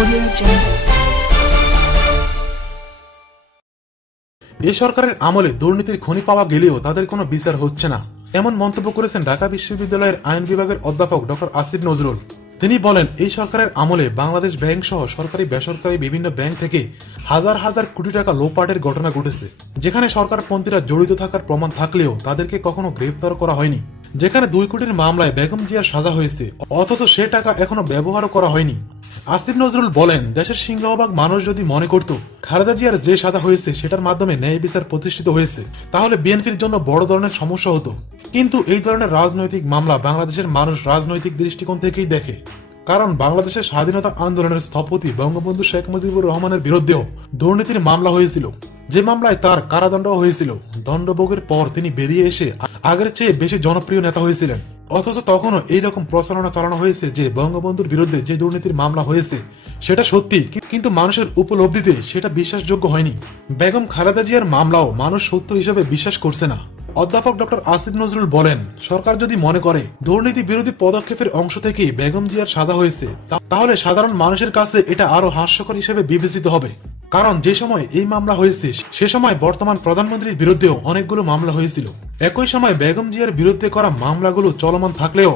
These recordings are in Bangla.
এই সরকারের আমলে দুর্নীতির খনি পাওয়া গেলেও তাদের কোনো বিচার হচ্ছে না, এমন মন্তব্য করেছেন ঢাকা বিশ্ববিদ্যালয়ের আইন বিভাগের অধ্যাপক ডক্টর আসিফ নজরুল। তিনি বলেন, এই সরকারের আমলে বাংলাদেশ ব্যাংক সহ সরকারি বেসরকারি বিভিন্ন ব্যাংক থেকে হাজার হাজার কোটি টাকা লোপাটের ঘটনা ঘটেছে, যেখানে সরকারপন্থীরা জড়িত থাকার প্রমাণ থাকলেও তাদেরকে কখনো গ্রেফতার করা হয়নি। যেখানে 2 কোটির মামলায় বেগম জিয়ার সাজা হয়েছে, অথচ সে টাকা এখনো ব্যবহারও করা হয়নি। আসিফ নজরুল বলেন, দেশের সিংহভাগ মানুষ যদি মনে করত খালেদা জিয়ার যে সাজা হয়েছে সেটার মাধ্যমে ন্যায় বিচার প্রতিষ্ঠিত হয়েছে, তাহলে বিএনপির জন্য বড় ধরনের সমস্যা হতো। কিন্তু এই ধরনের রাজনৈতিক মামলা বাংলাদেশের মানুষ রাজনৈতিক দৃষ্টিকোণ থেকেই দেখে, কারণ বাংলাদেশের স্বাধীনতা আন্দোলনের স্থপতি বঙ্গবন্ধু শেখ মুজিবুর রহমানের বিরুদ্ধেও দুর্নীতির মামলা হয়েছিল, যে মামলায় তার কারাদণ্ড হয়েছিল। দণ্ডভোগের পর তিনি বেরিয়ে এসে আগের চেয়ে বেশি জনপ্রিয় নেতা হয়েছিলেন। অথচ তখনও এইরকম প্রচারণা চালানো হয়েছে যে বঙ্গবন্ধুর বিরুদ্ধে যে দুর্নীতির মামলা হয়েছে সেটা সত্যি, কিন্তু মানুষের উপলব্ধিতে সেটা বিশ্বাসযোগ্য হয়নি। বেগম খালেদা জিয়ার মামলাও মানুষ সত্য হিসেবে বিশ্বাস করছে না। অধ্যাপক ডক্টর আসিফ নজরুল বলেন, সরকার যদি মনে করে দুর্নীতি বিরোধী পদক্ষেপের অংশ থেকে বেগম জিয়ার সাজা হয়েছে, তাহলে সাধারণ মানুষের কাছে এটা আরো হাস্যকর হিসেবে বিবেচিত হবে। কারণ যে সময় এই মামলা হয়েছে সে সময় বর্তমান প্রধানমন্ত্রীর বিরুদ্ধেও অনেকগুলো মামলা হয়েছিল। একই সময় বেগম জিয়ার বিরুদ্ধে করা মামলাগুলো চলমান থাকলেও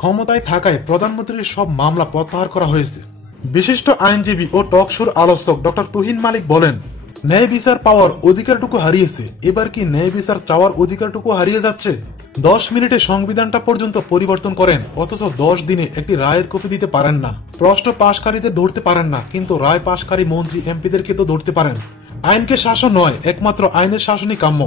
ক্ষমতায় থাকায় প্রধানমন্ত্রীর সব মামলা প্রত্যাহার করা হয়েছে। বিশিষ্ট আইনজীবী ও টক শোর আলোচক ডক্টর তুহিন মালিক বলেন, ন্যায় বিচার পাওয়ার অধিকারটুকু হারিয়েছে, এবার কি ন্যায় বিচার চাওয়ার অধিকারটুকু হারিয়ে যাচ্ছে? 10 মিনিটে সংবিধানটা পর্যন্ত পরিবর্তন করেন, অথচ 10 দিনে একটি রায়ের কপি দিতে পারেন না। প্রশ্ন পাশকারীদের ধরতে পারেন না, কিন্তু রায় পাশকারী মন্ত্রী এমপিদেরকে তো ধরতে পারেন। আইনকে শাসন নয়, একমাত্র আইনের শাসনই কাম্য।